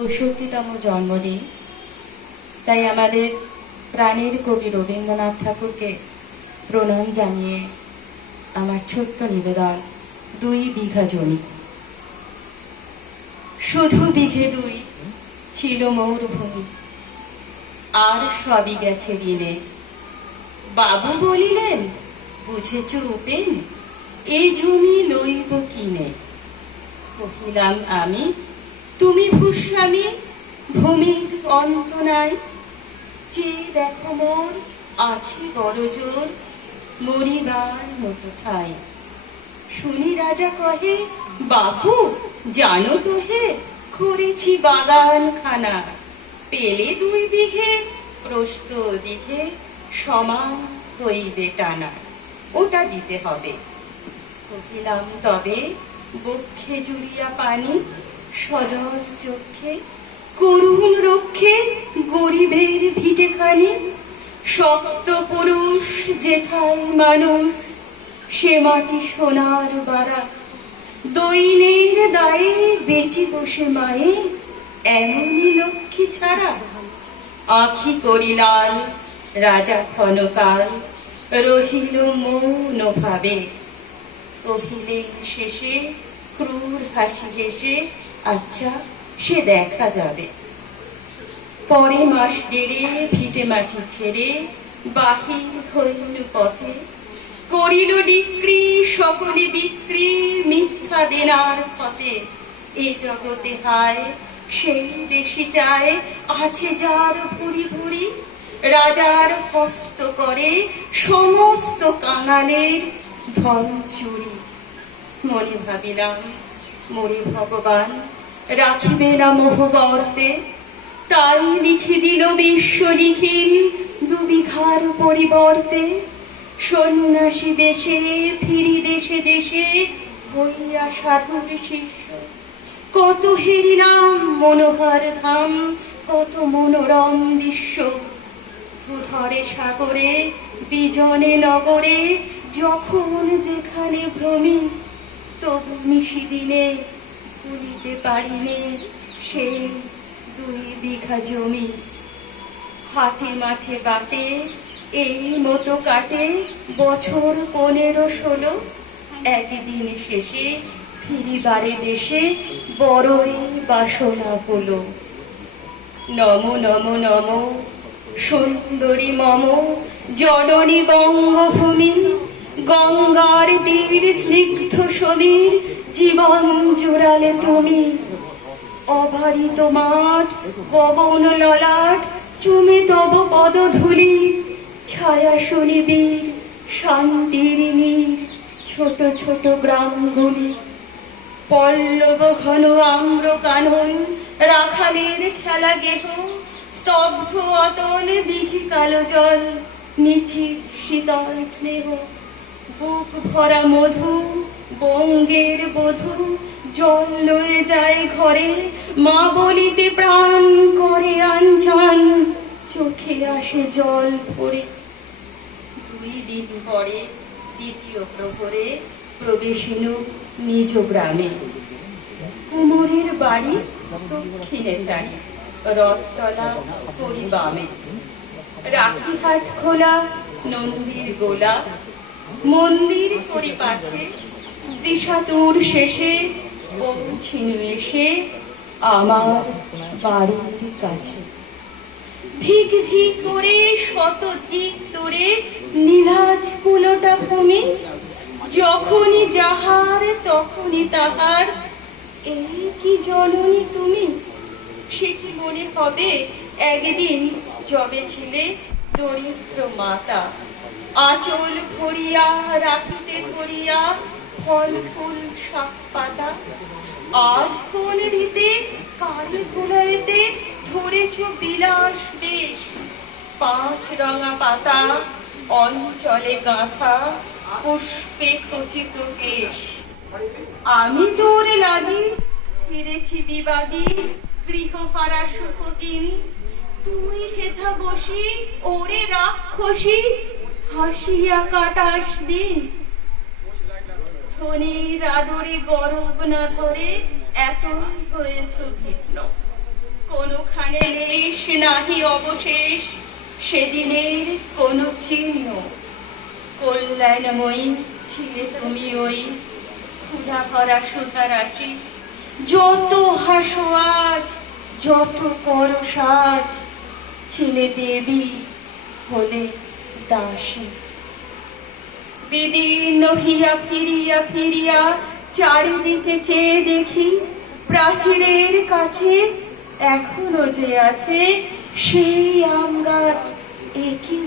৬৫তম জন্মদিন। তাই আমাদের প্রাণের কবি রবীন্দ্রনাথ ঠাকুরকে প্রণাম জানিয়ে আমার ছোট্ট নিবেদন, ২ বিঘা জমি। শুধু বিঘে ২ ছিল মোর ভূমি, আর সবই গেছে দিনে। বাবু বলিলেন, বুঝেছ রূপেন, এই জমি লইব কিনে। কহিলাম আমি, তুমি ভূস্বামী, ভূমির অন্ত নাই। যে দেখো মোর আছে বড় জোর, মরিবার মতো ঠাই। শুনি রাজা কহে, বাপু জানো তো হে, করেছি বাগান খানা। পেলে ২ বিঘে, প্রস্থ দিঘে সমান হইবে টানা, ওটা দিতে হবে। কহিলাম তবে, বক্ষে জুড়িয়া পানি, সজল চক্ষে করুণ রক্ষে গরিবের ভিটেখানি। শক্ত পুরুষ যেথায় মানুষ, সে মাটি সোনার বাড়া। দৈনের দায়ে বেঁচে বসে মায়ে, এমনই লক্ষ্মী ছাড়া। আঁখি করি লাল, রাজা ক্ষণকাল রহিল মৌন ভাবে। কহিলেন শেষে ক্রূর হাসি হেসে, আচ্ছা সে দেখা যাবে। পরে মাস দেড়ে ভিটে মাটি ছেড়ে বাহির হইল পথে। করিল ডিক্রি সকলে বিক্রি, মিথ্যা দেনার ক্ষতে। এ জগতে হায় সেই বেশি চায়, আছে যার ভুরি ভুরি। রাজার হস্ত করে সমস্ত কাঙালের ধন চুরি। মনে ভাবিলাম, মরে ভগবান রাখিবে না মোহ গর্তে। তাই লিখে দিল বিশ্ব নিখিল ২ বিঘার পরিবর্তে। সন্ন্যাসী বেশে ফিরি দেশে দেশে, হইয়া সাধুর শিষ্য। কত হেরিলাম মনোহর ধাম, কত মনোরম দৃশ্য। ভূধরে সাগরে বিজনে নগরে, যখন যেখানে ভ্রমি। তবু নিশি দিনে ভুলিতে পারিনে সেই ২ বিঘা জমি। হাটে মাঠে বাটে এই মতো কাটে বছর ১৫-১৬। একদিন শেষে ফিরিবারে দেশে বড়ই বাসনা হলো। নম নম নম সুন্দরী মম জননী বঙ্গভূমি। গঙ্গার তীর স্নিগ্ধ সমীর, জীবন জুড়ালে তুমি। অবারিত মাঠ গগন ললাট, চুমে তব পদধূলি। ছায়া শনিবীর শান্তির নীর, ছোট ছোট গ্রামগুলি। পল্লব ঘন আম্র কানন, রাখালের খেলা গেহ। স্তব্ধ অতল দিঘি কালো জল, নিচিত শীতল স্নেহ। বুক ভরা মধু বঙ্গের বধূ, জল লয়ে যায় ঘরে। মা বলিতে প্রাণ করে আনচান, চোখে আসে জল ভরে। ২ দিন পরে দ্বিতীয় প্রহরে প্রবেশিল নিজ গ্রামে। কুমোরের বাড়ি দক্ষিণে চারি, রথতলা করি বামে। রাখিহাট খোলা নন্দীর গোলা, মন্দির করি পাছে। ত্রিশাতুর শেষে পৌঁছিনু এসে আমার বাড়ির কাছে। ধিক ধিক করে শত ধিক তোরে নীলাজ কুলোটা ভূমি। যখনই যাহার তখনই তাহার, এই কি জননী তুমি। সে কি মনে হবে একদিন যবে ছিলে দরিদ্র মাতা। আঁচল ভরিয়া রাখিতে ভরিয়া ফল ফুল শাক পাতা। আজ কোন রীতে কাল ধুলাইতে ধরেছ বিলাস বেশ। ৫ রঙা পাতা অঞ্চলে গাঁথা, পুষ্পে খচিত কেশ। আমি তোর লাগি ফিরেছি বিবাদী, গৃহহারা সুখহীন। তুই হেথা বসি ওরে রাক্ষসী, হাসিয়া কাটাস দিন। ধনীর আদরে গরব না ধরে, এতই হয়েছ ভিন্ন। প্রাণে লেশ নাহি অবশেষ সেদিনের কোনো চিহ্ন। কল্যাণময়ী ছিলে তুমি ওই ক্ষুধাভরা সুতারাটি। যত হাসো আজ, যত করো সাজ, ছিলে দেবী, হলে দাসী। বিদীর্ণ হিয়া ফিরিয়া ফিরিয়া চারিদিকে চেয়ে দেখি, প্রাচীরের কাছে এখনো যে আছে সেই আম গাছ। একই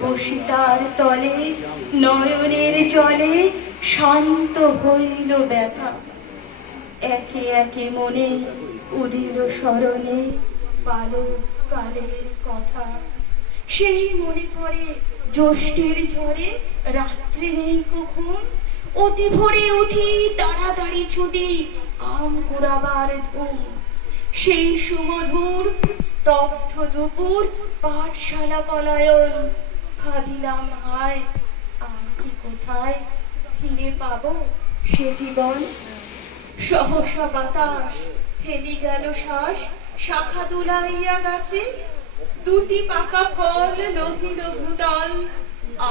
বসিতার তলে নয়নের জলে শান্ত হইল ব্যথা। একে একে মনে উদিল স্মরণে বালক কালের কথা। সেই মনে পড়ে জ্যৈষ্ঠের ঝড়ে রাত্রি নেই কখন, অতি ভোরে উঠি তাড়াতাড়ি ছুটি আম কুড়াবার ধুম। সেই সুমধুর স্তব্ধ দুপুর পাঠশালা পলায়ন। ভাবিলাম হায় আমি কি কোথায় ফিরে পাবো সে জীবন। সহসা বাতাস ফেলি গেল শ্বাস, শাখা দুলাইয়া গাছে দুটি পাকা ফল লহিল ভূতল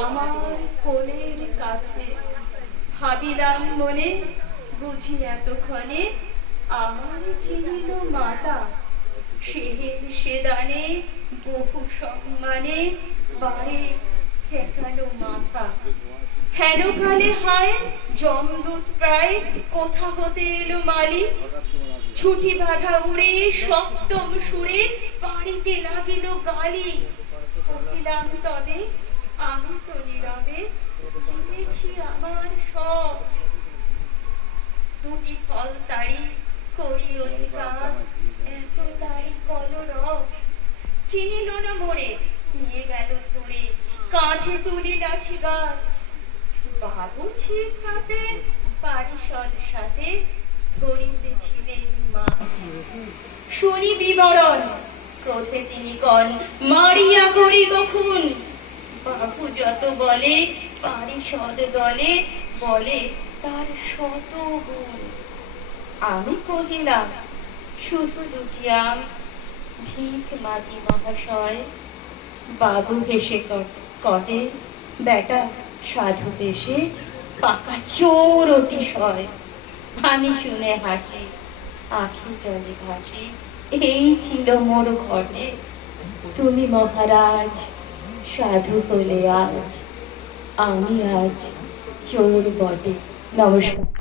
আমার কোলের কাছে। ভাবিলাম মনে বুঝি এতক্ষণে আমার চিনিল মাতা। সেহের সেদানে বহু সম্মানে বারে ঠেকালো মাথা। হেন কালে হায় জমদূত প্রায় কোথা হতে এলো মালিক। ছুটি বাঁধা উড়ে সপ্তম সুরে বাড়িতে লাগিল গালি। কহিলাম তবে আমি তো নীরবে দিয়েছি আমার সব। দুটি ফল তাড়ি করি অধিকার, এত তারি কলরব। চিনিল না মোরে নিয়ে গেল ধরে, কাঁধে তুলি লাছি গাছ। বাবু ছিপ হাতে পারিষদ সাথে ধরিতেছিলেন মাছ। শুনি বিবরণ ক্রোধে তিনি কন, মারিয়া করিব খুন। বাবু যত বলে পারিষদ দলে বলে তার শত গুণ। আমি কহিলাম শুধু দুটি আম, ভিক মাগি মহাশয়। বাবু হেসে কহে, বেটা সাধু বেশে পাকা চোর অতিশয়। আমি শুনে হাসি, আখি জলে ভাসি। এই ছিল মোর ঘটে, তুমি মহারাজ সাধু হলে আজ, আমি আজ চোর বটে। নমস্কার।